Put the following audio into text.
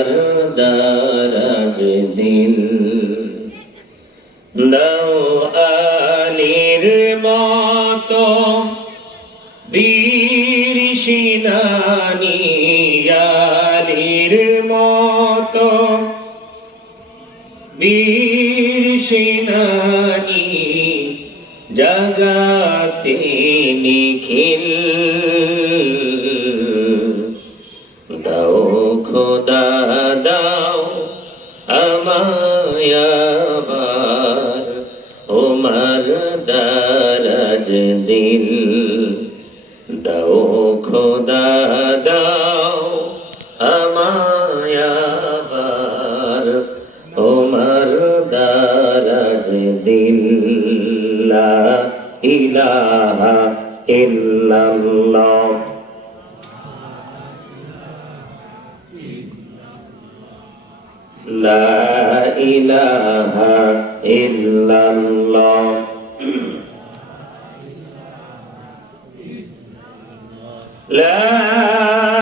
আমার দারাজ দিল দাও আলীর মতো বীর সেনানী আলীর মতো বীর সেনানী জগতে নিখিল দাও খোদা দাও আমায় আবার ওমর দারাজ দিল দাও খোদা দাও আমায় আবার ওমর দারাজ দিল লা ইলাহা ইল্লাল্লাহ লা ইলাহা ইল্লাল্লাহ লা